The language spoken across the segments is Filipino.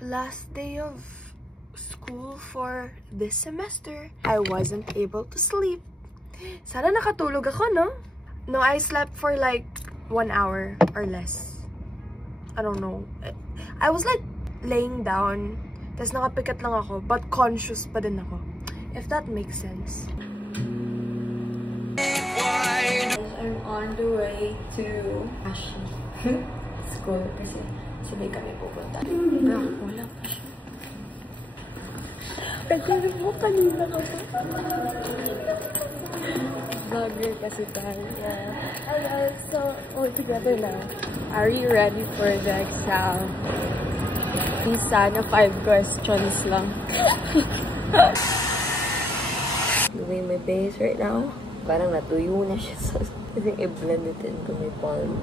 last day of school for this semester. I wasn't able to sleep. Sana nakatulog ako, no? No, I slept for like 1 hour or less. I don't know. I was like laying down, tas nakapikat lang ako, but conscious pa din ako. If that makes sense. I'm on the way to Ashley school kasi sabay kami pupunta. Wala pa siya. Kasi mo kanina ka pa. Vlogger kasi tayo. Yeah. So, all together now. Are you ready for the exam? Sana 5 questions lang. Doing my base right now. Parang natuyo na siya sa... Kasi i-blend it in ko my palm.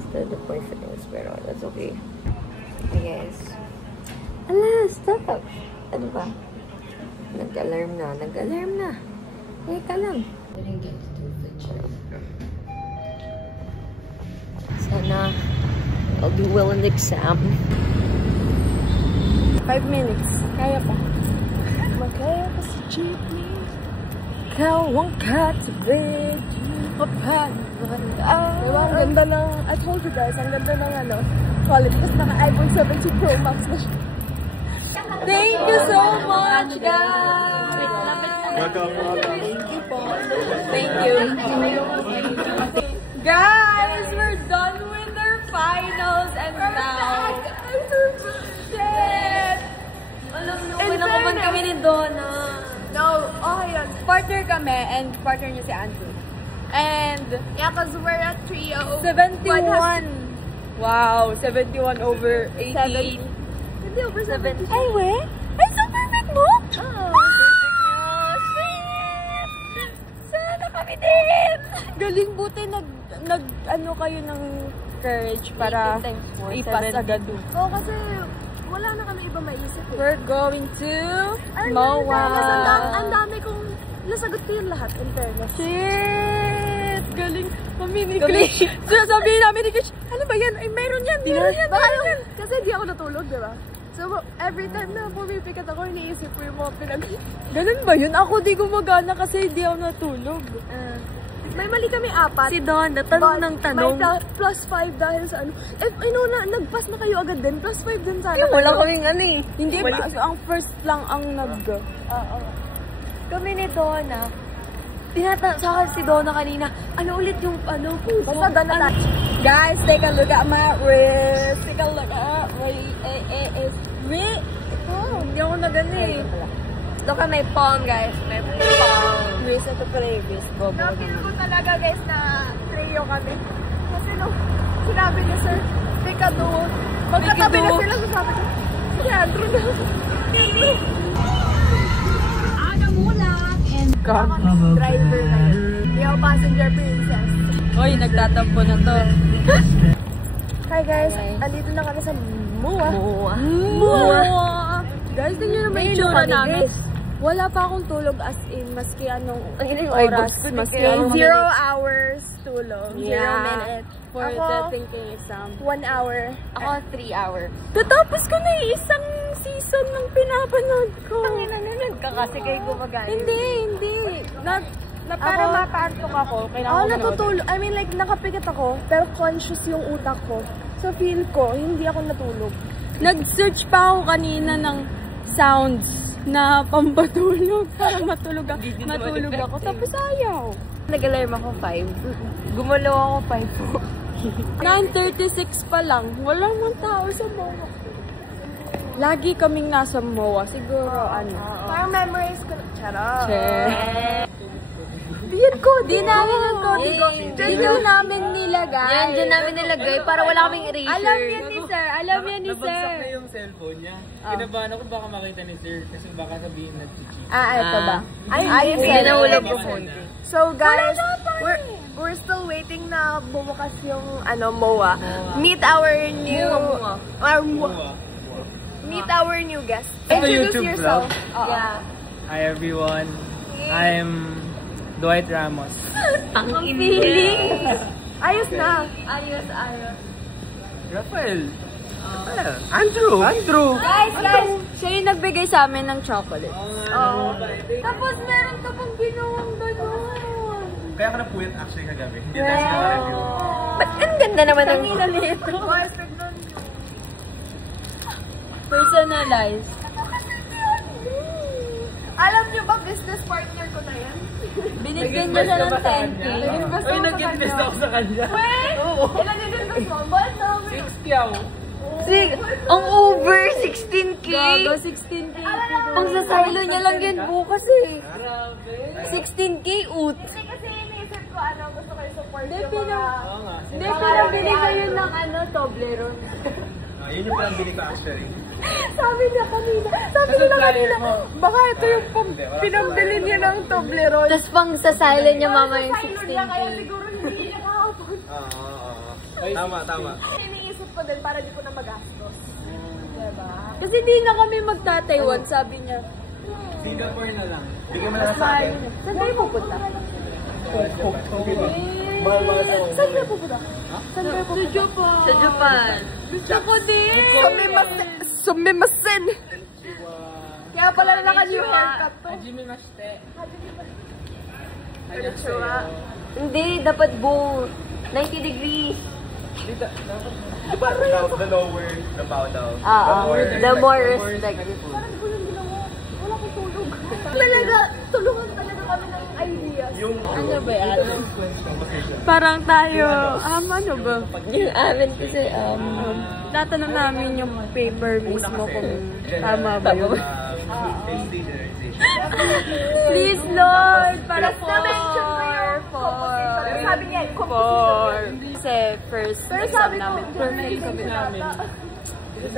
Instead of my fingers. Pero that's okay. I guess. Ala, stop! Ano ba? Nag-alarm na. Nag-alarm na. Teka lang. I didn't get to do a picture. Sana I'll do well in the exam. 5 minutes. Kaya pa. Magkaya pa sa jeepney. Ikaw ang katibid. Diba, ang ganda ng... I told you guys, ang ganda ng ano, quality. Tapos naka-iPhone 17 Pro Max na siya. Thank you so much, guys! Thank you po. Thank you. Guys, we're done with our finals and now... Shit! Alam mo, pinakuman kami ni Donna. No, okay yun. Partner kami and partner niya si Andrew. And, yeah, because we're a trio. 71. Wow, 71 over 88. Hindi over 70. Ay, weh? Ay, so perfect mo? Oh, shit! Sana kami din! Galing, buti ano kayo ng courage para ipas agad. Oo, kasi wala na kami iba maisip eh. We're going to MOA. Ang dami kong nasagot ko yung lahat in fairness. Shit! Galing. Mami ni Krish. Sabihin namin ni Krish, ano ba yan? Ay, meron yan. Meron yan. Kasi di ako natulog, diba? So, every time na pumipikat ako, iniisip ko yung mga Ganun ba yun? Ako di gumagana kasi di ako natulog. May mali kami 4. Si Donna, tanong ng tanong. May plus 5 dahil sa ano. Eh, nag-pass na kayo agad din. Plus 5 din sana. Wala kaming ano eh. Hindi ba? So, ang first lang ang Kami ni Donna. Tinatanong sa akin si Donna kanina, ano ulit yung Basta Donna na. Guys, take a look at my wrist. Take a look at my wrist. Oh, hindi ako na gani. Look at my palm, guys. My palm. Wrist, ito pala yung wrist. Napil ko talaga, guys, na trio kami. Kasi sinabi niya, sir, take a do. Magkatabi na sila, sabi ko, si Andrew na. Driver na yun. Hindi ako passenger princess. Hoy, nagtatampo na to. Hi guys, andito na kami sa MOA. Guys, tingnan naman yung tsura namin. Wala pa akong tulog as in, maski anong oras. Maski 0 hours tulog. 0 minutes. For the thinking exam. 1 hour. Ako, 3 hours. Tatapos ko na isang season ng pinapanood ko. Tangina na nagkakasi kayo gumagana. Hindi. Para mapaantok ako, kailangan ko natutulog. I mean, like, nakapigat ako, pero conscious yung utak ko. So, feel ko, hindi ako natulog. Nag-search pa ako kanina ng sounds na pampatulog. Para matulog ako. Tapos ayaw. Nag-alarm ako 5. Gumalaw ako 5 po. 9:36 pa lang. Walang mga tao sa MOA. Lagi kaming nasa MOA. Siguro, Parang memorize ko. Charot. Di namin ang code ko. Diyan namin nilagay. Yan, dyan namin nilagay para wala kaming eraser. Alam yan ni sir. Nabagsak na yung cellphone niya. Kinabahan ako baka makita ni sir. Kasi baka sabihin na chichi. Ito ba? Hindi na ulam ko phone ko. So guys, we're still waiting na bumukas yung MOA. Meet our new Meet our new guest. Introduce yourself. Yeah. Hi everyone. I'm Dwight Ramos. Ang feeling. Ayos na. Ayos. Rafael. Andrew! Guys, siya yung nagbigay sa amin ng chocolate. Tapos meron ka pang ginawang gano'n. Kaya ka napuyat actually kagabi. Hindi tayo sinareview. Ba't ang ganda naman ng... Kanina nito. Personalized. Alam niyo ba, business partner ko na yan? Binigyan niya siya ng 10K. Uy, nag-invest ako sa kanya. Wait! Ilan din mo? Ba't namin? 6 yaw. Ang over 16K! Gago, 16K. Pang sa silo niya lang yan bukas eh. Grabe. 16K ut. Kasi iniisip ko, gusto ko i-support Hindi, yung mga... Hindi, pinabili kayo ng Toblerone. Yun yung pinambili ko actually. Sabi nila kanina, baka ito yung pinambili niya ng Toblerone. Tapos pang sa silo niya mama yung Kaya 16K. siguro hindi niya kahapon. Tama. Iniisip ko din para di ko na magastos. Diba? Kasi di na kami magta-Taiwan, sabi niya. Singapore na lang. Hindi ko na sa akin. Saan tayo pupunta? Saan kayo pupunta? Sa Japan. Sa Japan. Gusto ko din. Sumimasen! Kaya pala nalakan yung haircut to. Hajime mashite. Hindi, dapat buo. 90 degrees. Diba, the lower, the bow daw. The more respect. Parang ko yung ginawa. Wala ko tulog. Talaga, tulungan talaga kami ng ideas. Ano ba yan? Parang tayo, ano ba? Yung amin kasi, Tatanong namin yung paper mismo kung tama ba yun. Please, Lord, para Na-mention ko yung composition. Sabi niya, composition. Kasi first Pero exam sabi ko, namin. perfect kami namin. Yes!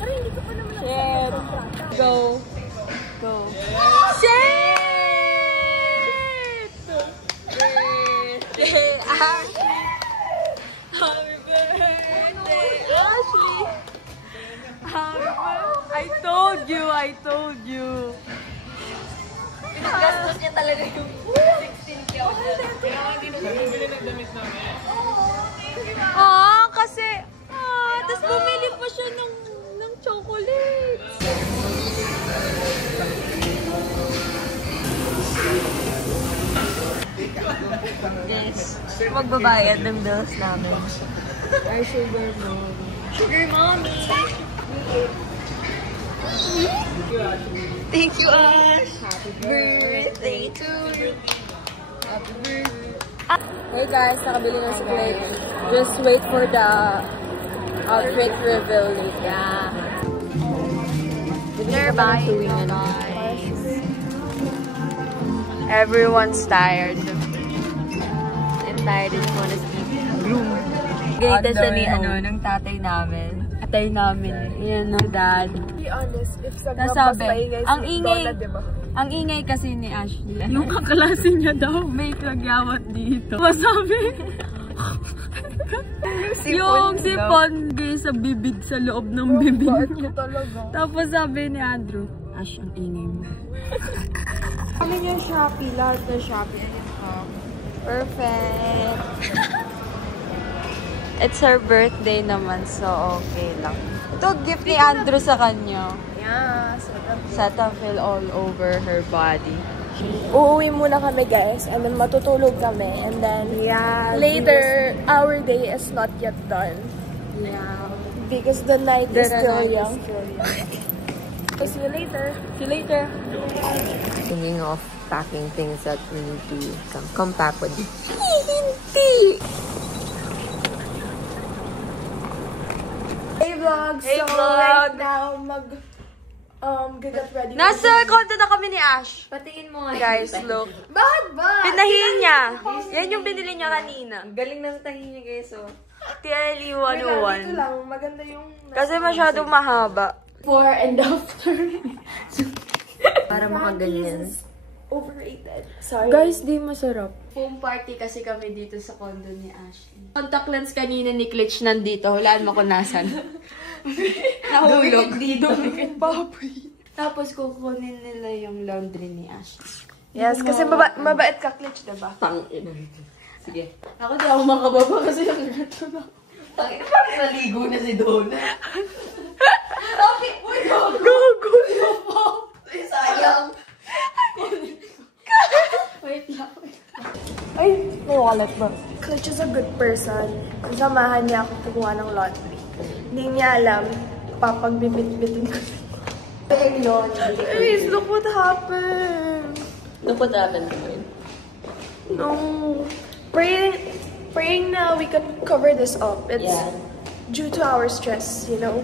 Pero hindi ko pa naman Shit! Go! Go! Shit! Birthday, Ashley! Happy birthday, Ashley! Happy birthday! I told you! Pinagastos niya talaga yung 16K ako dyan. Hindi na siya bumili ng damit namin. Kasi, tapos bumili pa siya ng chocolates. Yes. Magbabayad ng bills namin. Our sugar mommy. Sugar mommy! Thank you, Ash! Happy birthday to you! Happy birthday! Hey guys, nakabili na si Clay. Just wait for the outfit reveal later. Yeah. They're buying Everyone's tired. I'm tired. I just wanna sleep. Gloom. Gayda siya ni ng tatay namin. Tatay namin. Yan ang dad. Be honest, if sa Nasabi, maingay ang si ingay, Lola, diba? ang ingay kasi ni Ashley. Yung kaklase niya daw, may kagyawat dito. Masabi, yung sipon sa bibig, sa loob ng bibig niya. Tapos sabi ni Andrew, Ash, ang ingay mo. Kami yung Shopee, lahat na Shopee. Perfect. It's her birthday naman, so okay lang. Ito, gift ni Andrew sa kanya. Yeah, Cetaphil all over her body. uuwi muna kami guys, and then matutulog kami, and then later, our day is not yet done. Yeah. Because the night is still young. So see you later. See you later. Thinking of packing things that we need to come back with. Hindi! Hey vlog! Hey, so vlog! right now, get ready. Nasa kondo na kami ni Ash. Patingin mo nga. Guys, look. Bakit ba? Pinahin niya. Yan yung binili niya kanina. Galing ng tahi niya guys, oh. TLE Dito 101. lang, maganda yung... Kasi masyadong mahaba. Before and after. Para makaganyan. Overrated. Sorry. Guys, di masarap. Home party kasi kami dito sa condo ni Ashley. Contact lens kanina ni Klitsch nandito. Hulaan mo kung nasan. Nahulog. Dumikit baboy. Tapos kukunin nila yung laundry ni Ashley. Yes, kasi mabait ka, Klitsch, diba? Sige. Ako di ako makababa kasi yung retro na. Bakit naligo na si Donna? Bakit mo yun? Gago! Ay, sayang! Wait lang. Ay, may wallet ba? Clutch is a good person. Samahan niya ako kukuha ng lottery. Hindi niya alam, papagbibit-bitin ko. Ay, Lord. Please, look what happened. Look what happened to me. No. Praying na we can cover this up. It's due to our stress, you know?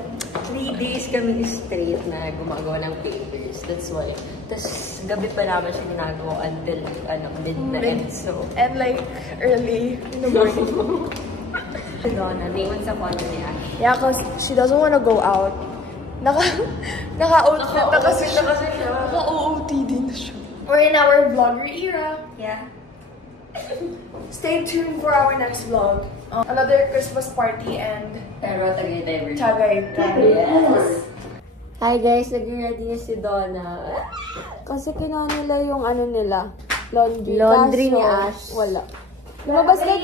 3 days kami straight na gumagawa ng papers. That's why. Tapos, gabi pa naman siya ginagawa until midnight. So, And like, early in the morning. Donna, naman sa kanya ni Ash. Yeah, cause she doesn't want to go out. Naka-outfit na kasi siya. Naka-OOTD na siya. We're in our vlogger era. Yeah. Stay tuned for our next vlog. Another Christmas party and Pero Tagaytay version. Tagaytay. Yes! Hi guys, nag-ready na si Donna. Kasi kinuha nila yung ano nila, laundry. Laundry Kaso, ni Ash. Wala. Lumabas na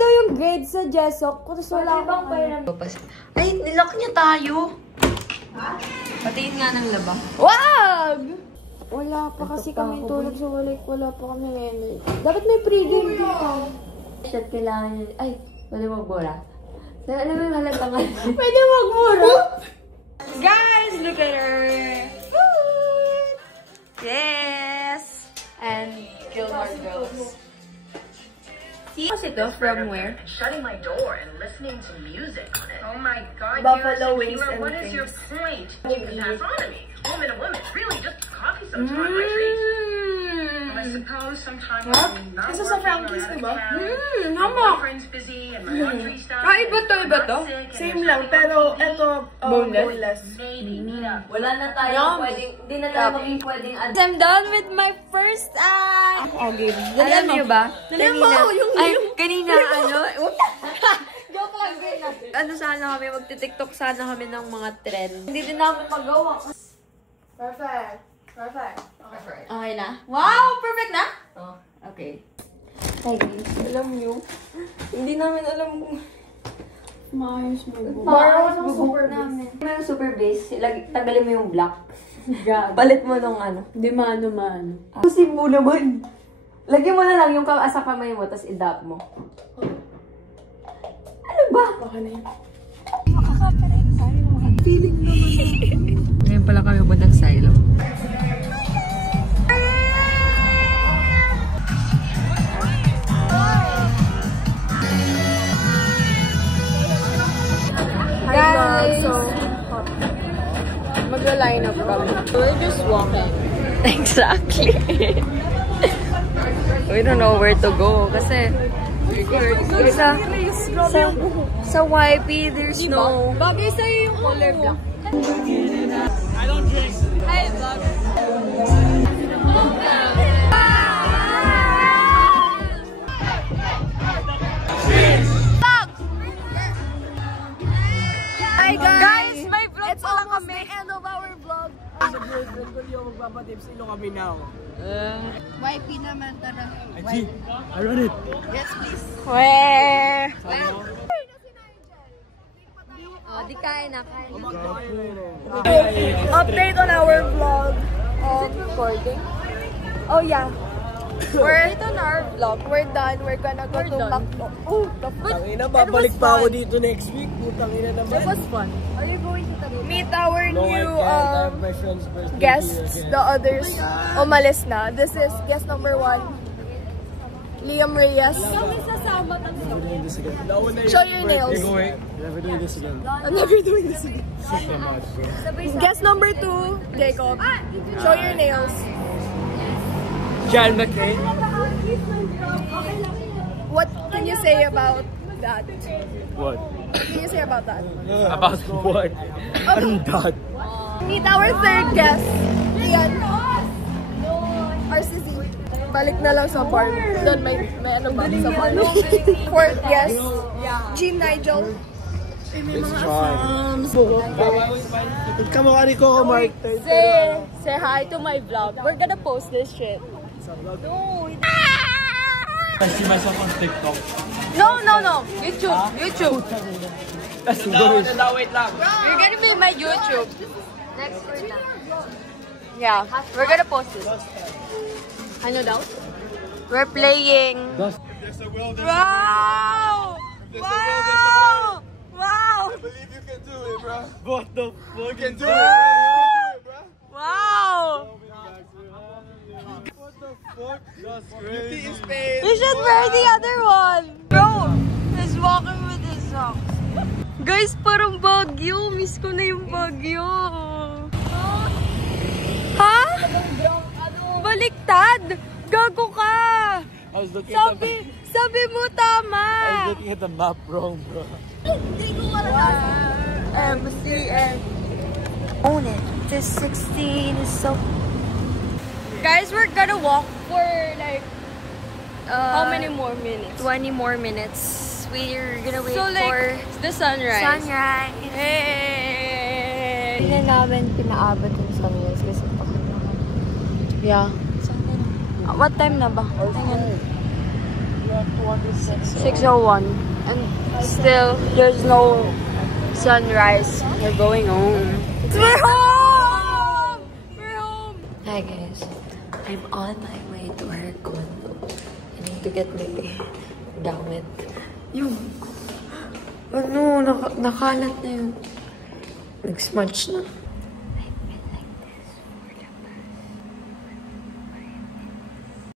daw yung grades sa Jessok. Tapos wala akong ano. Ay, nilock niya tayo. Patingin nga ng laba. Wag! Wala pa kasi kami tulog sa wala pa kami energy. Dapat may pre-game dito. Shit, kailangan niya. Ay, pwede magbura. Alam mo yung halata nga. Pwede magmura. Guys, look at her. Food! Yes! And Gilmore Girls. What's ito? From where? Shutting my door and listening to music on it. Oh my god, Buffalo Kira wings Sakila, and what is your things. point? You can pass on to me. Woman to woman, really, just coffee sometime on my treat. I suppose sometimes I'm not Isa sa working Frankie's, or out of diba? town. My Hamak. boyfriend's busy and my laundry stuff. Iba to? I'm sick and Same there's lang, nothing pero on TV. ito boneless. Maybe meet up. Wala na tayo pwedeng, hindi na tayo maging pwedeng I'm done with my first act. Okay. Alam niyo ba? Dali mo, Kanina, ano? Joke lang din natin. Ano sana kami, magti-tiktok sana kami ng mga trend. Hindi din namin magawa. Perfect. Okay na? Wow! Perfect na? Oh, okay. Hi guys, alam niyo, hindi namin alam kung Maayos mo. Borrow ng super namin. may super base, tanggalin mo yung black. Palit mo nung ano. Di mano-mano. Kasi mo naman. Lagyan mo na lang yung sa kamay mo, tapos i-dap mo. Ano ba? Baka na yun. Ngayon pala kami punta ng silo. Guys, magla-line up kami. We're just walking. Exactly. We don't know where to go kasi sa YP there's no Bagay sa'yo yung color black. Hi, vlog. Hi guys, may vlog pa lang kami. It's the end of our vlog. Sa boyfriend ko, di ako magpapatip. Sino kami now? YP naman, tara. G, I run it. Yes, please. Weh! Oh, di kain na, kain. Update on our vlog. Recording? Oh yeah. We're on our vlog. We're done. We're gonna go to Macdo. Oh, the fun. Tangina, babalik pa ako dito next week. Putang ina naman. It was fun. Are you going to meet our No, I new can't. I have my friend's birthday guests? here. The others umalis na. This is guest number 1. Liam Reyes. Never doing this again. Nauna Show your nails. You're going. Never doing this again. I'm never doing this again. Sick na mad, bro. Guest number 2, Jacob. Show your nails. John McCain. What can you say about that? What? What can you say about that? About what? Anong dad? Meet our third guest, Ian. RCC. Balik na lang sa farm. Doon may ano ba sa farm. Fourth guest, Jean Nigel. It's John. Kamukha ni Coco Mark. Say hi to my vlog. We're gonna post this shit. Sa vlog. No, I see myself on TikTok. No. YouTube. YouTube. Wait lang. You're gonna be my YouTube. Next week. Yeah, we're gonna post it. Ano daw? We're playing. Wow! Wow! Wow! I believe you can do it, bro. What the fuck? You can do it, bro. You can do it, bro. Wow! What the fuck? That's crazy. You should wear the other one. Bro, he's walking with his socks. Guys, parang Baguio. Miss ko na yung Baguio. Ha? Baliktad! Gago ka! I was looking at the Sabi mo tama! I was looking at the map wrong, bro. MCN. Own it. This 16 is so... Guys, we're gonna walk for like... how many more minutes? 20 more minutes. We're gonna wait So like, for the sunrise. sunrise. Hey! Hindi na namin pinaabot yung sunrise kasi bakit naman. Yeah. What time na ba? Tingnan. 6:01. And still, there's no sunrise. We're going home. We're home! We're home! Hi guys. I'm on my way to our condo. I need to get my gamit. Yung... Ano, nakalat na yun. Nag-smudge na.